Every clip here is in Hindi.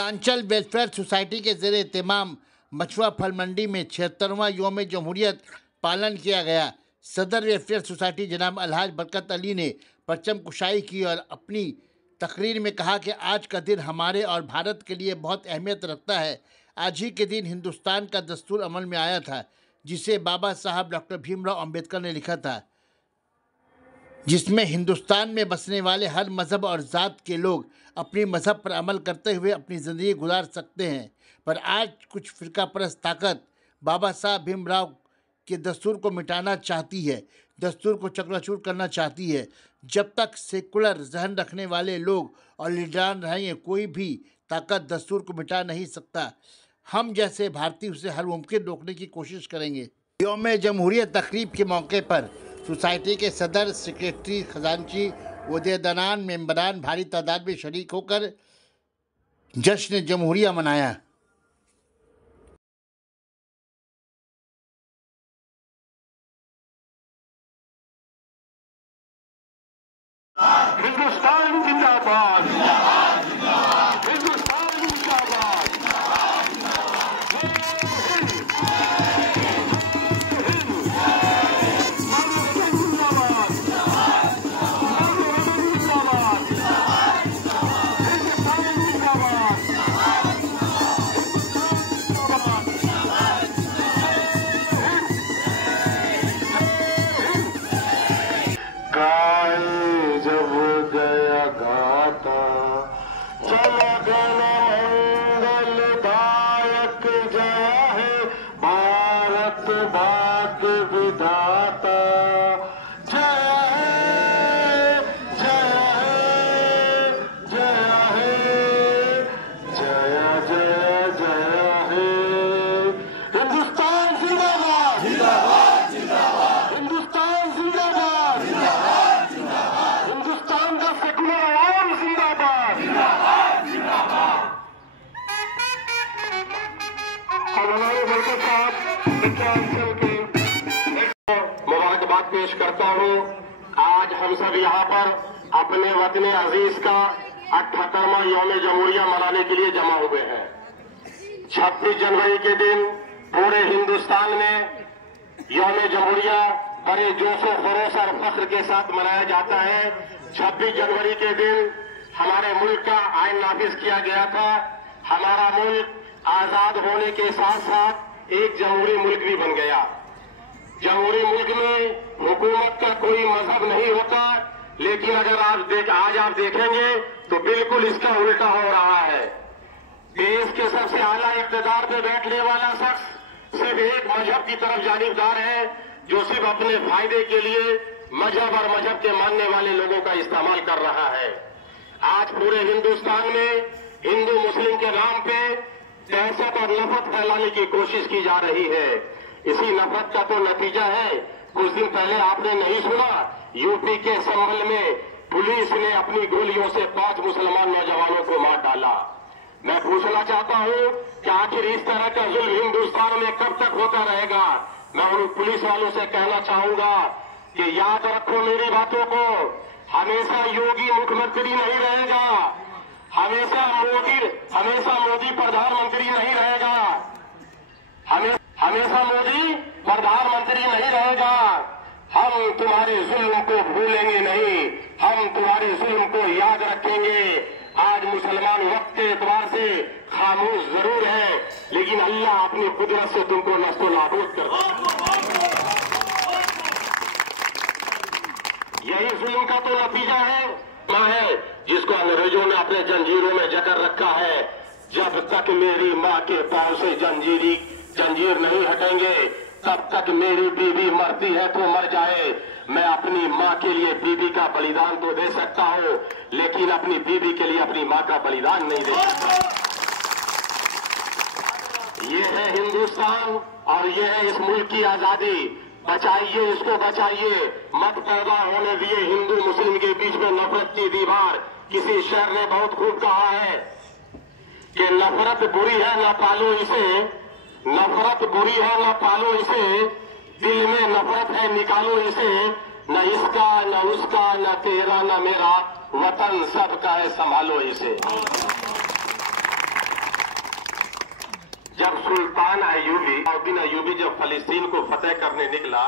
मिथिलांचल वेलफेयर सोसाइटी के ज़रिए तमाम मछुआ फल मंडी में 76वां यौम जमहूरियत पालन किया गया। सदर वेलफेयर सोसाइटी जनाब अलहाज बरकत अली ने परचम कुशाई की और अपनी तकरीर में कहा कि आज का दिन हमारे और भारत के लिए बहुत अहमियत रखता है। आज ही के दिन हिंदुस्तान का दस्तूर अमल में आया था, जिसे बाबा साहब डॉक्टर भीमराव अंबेडकर ने लिखा था, जिसमें हिंदुस्तान में बसने वाले हर मज़हब और ज़ात के लोग अपनी मज़हब पर अमल करते हुए अपनी ज़िंदगी गुजार सकते हैं। पर आज कुछ फ़िरका परस्त ताकत बाबा साहब भीमराव के दस्तूर को मिटाना चाहती है, दस्तूर को चकनाचूर करना चाहती है। जब तक सेकुलर जहन रखने वाले लोग और लीडरान रहेंगे, कोई भी ताकत दस्तूर को मिटा नहीं सकता। हम जैसे भारतीय उसे हर मुमकिन रोकने की कोशिश करेंगे। यौम जमहूरियत तकरीब के मौके पर सोसाइटी के सदर, सेक्रेटरी, खजांची, ओहदेदारान, मेंबरान भारी तादाद में शरीक होकर जश्न जमहूरिया मनाया। हिंदुस्तान जिंदाबाद, हिंदुस्तान जिंदाबाद। जब गया गाता चला गया मंगलदायक, जय है भारत भाग्य विधाता, जय है, जय है, जय है, जय जय जय है। हिंदुस्तान जिंदाबाद, जिंदाबाद, जिंदाबाद, हिंदुस्तान जिंदाबाद, जिंदाबाद, जिंदाबाद, हिंदुस्तान का सेकुलर अवाम जिंदाबाद, जिंदाबाद, जिंदाबाद। हमारे बरकत साहब मिथिलांचल के मुबारकबाद पेश करता हूँ। आज हम सब यहाँ पर अपने वतन अजीज का 78वां यौम जमहूरिया मनाने के लिए जमा हुए हैं। 26 जनवरी के दिन पूरे हिंदुस्तान में यौम जमहूरिया बड़े जोशो खरोश और फख्र के साथ मनाया जाता है। 26 जनवरी के दिन हमारे मुल्क का आईन नाफिज किया गया था। हमारा मुल्क आजाद होने के साथ साथ एक जमहूरी मुल्क भी बन गया। जमहूरी मुल्क में हुकूमत का कोई मजहब नहीं होता, लेकिन अगर आज आप देखेंगे तो बिल्कुल इसका उल्टा हो रहा है। देश के सबसे आला इक़्तिदार पे बैठने वाला शख्स सिर्फ एक मजहब की तरफ जानिबदार है, जो सिर्फ अपने फायदे के लिए मजहब और मजहब के मानने वाले लोगों का इस्तेमाल कर रहा है। आज पूरे हिंदुस्तान में हिंदू मुस्लिम के नाम पे दहशत और नफरत फैलाने की कोशिश की जा रही है। इसी नफरत का तो नतीजा है, कुछ दिन पहले आपने नहीं सुना, यूपी के संभल में पुलिस ने अपनी गोलियों से 5 मुसलमान नौजवानों को मार डाला। मैं पूछना चाहता हूं कि आखिर इस तरह का जुल्म हिंदुस्तान में कब तक होता रहेगा। मैं उन पुलिस वालों से कहना चाहूंगा कि याद रखो मेरी बातों को, हमेशा योगी मुख्यमंत्री नहीं रहेगा, हमेशा मोदी प्रधानमंत्री नहीं रहेगा, हमेशा मोदी प्रधानमंत्री नहीं रहेगा। हम तुम्हारे जुल्म को भूलेंगे नहीं, हम तुम्हारे जुल्म को याद रखेंगे। आज मुसलमान वक्त के एतबार से खामोश जरूर है, लेकिन अल्लाह अपनी कुदरत से तुमको नस्तो नाबूद कर यही जुल्म का तो नतीजा है जिसको अंग्रेजों ने अपने जंजीरों में जकड़ रखा है। जब तक मेरी माँ के पांव से जंजीर नहीं हटेंगे, तब तक मेरी बीवी मरती है तो मर जाए। मैं अपनी माँ के लिए बीवी का बलिदान तो दे सकता हूँ, लेकिन अपनी बीवी के लिए अपनी माँ का बलिदान नहीं दे सकता। ये है हिंदुस्तान और ये है इस मुल्क की आजादी। बचाइए इसको, बचाइए मत पैदा होने दिए हिंदू मुस्लिम के बीच में नफरत की दीवार। किसी शायर ने बहुत खूब कहा है कि नफरत बुरी है न पालो इसे, नफरत बुरी है न पालो इसे, दिल में नफरत है निकालो इसे, न इसका न उसका न तेरा न मेरा, वतन सबका है संभालो इसे। सुल्तान अयूबी जब फलस्तीन को फतेह करने निकला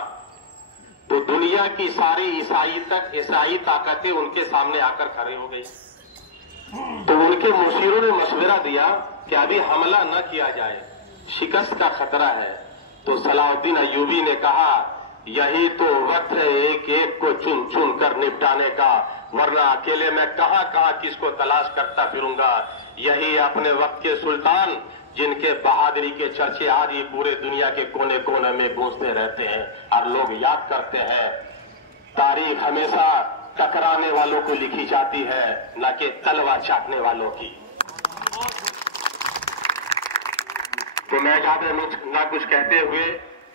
तो दुनिया की सारी ईसाई ताकतें उनके सामने आकर खड़े हो गई। तो उनके मुशीरों ने मशवरा दिया कि अभी हमला न किया जाए, शिकस्त का खतरा है। तो सलाउद्दीन अयूबी ने कहा यही तो वक्त है एक एक को चुन चुन कर निपटाने का, वरना अकेले मैं कहां कहां किसको तलाश करता फिरूंगा। यही अपने वक्त के सुल्तान जिनके बहादुरी के चर्चे आज ये पूरे दुनिया के कोने कोने में गूंजते रहते हैं और लोग याद करते हैं। तारीख हमेशा टकराने वालों को लिखी जाती है, न कि तलवार चाटने वालों की। तो मैं ज्यादा ना कुछ कहते हुए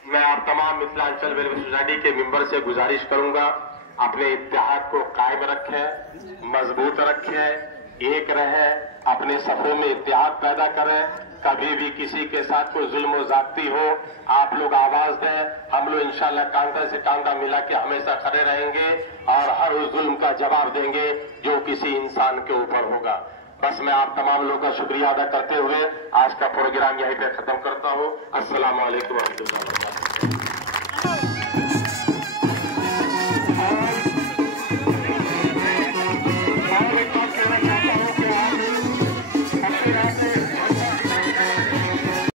मैं आप तमाम मिथिलांचल वेलफेयर सोसाइटी के मेंबर से गुजारिश करूंगा, अपने इत्तेहाद को कायम रखें, मजबूत रखें, एक रहें, अपने सफों में इत्तेहाद पैदा करें। कभी भी किसी के साथ कोई जुल्म ज्यादती हो आप लोग आवाज दें, हम लोग इंशाल्लाह कांधा से कांधा मिला के हमेशा खड़े रहेंगे और हर उस जुल्म का जवाब देंगे जो किसी इंसान के ऊपर होगा। बस मैं आप तमाम लोगों का शुक्रिया अदा करते हुए आज का प्रोग्राम यहीं पे खत्म करता हूँ। अस्सलाम वालेकुम व रहमतुल्लाहि व बरकातुहू।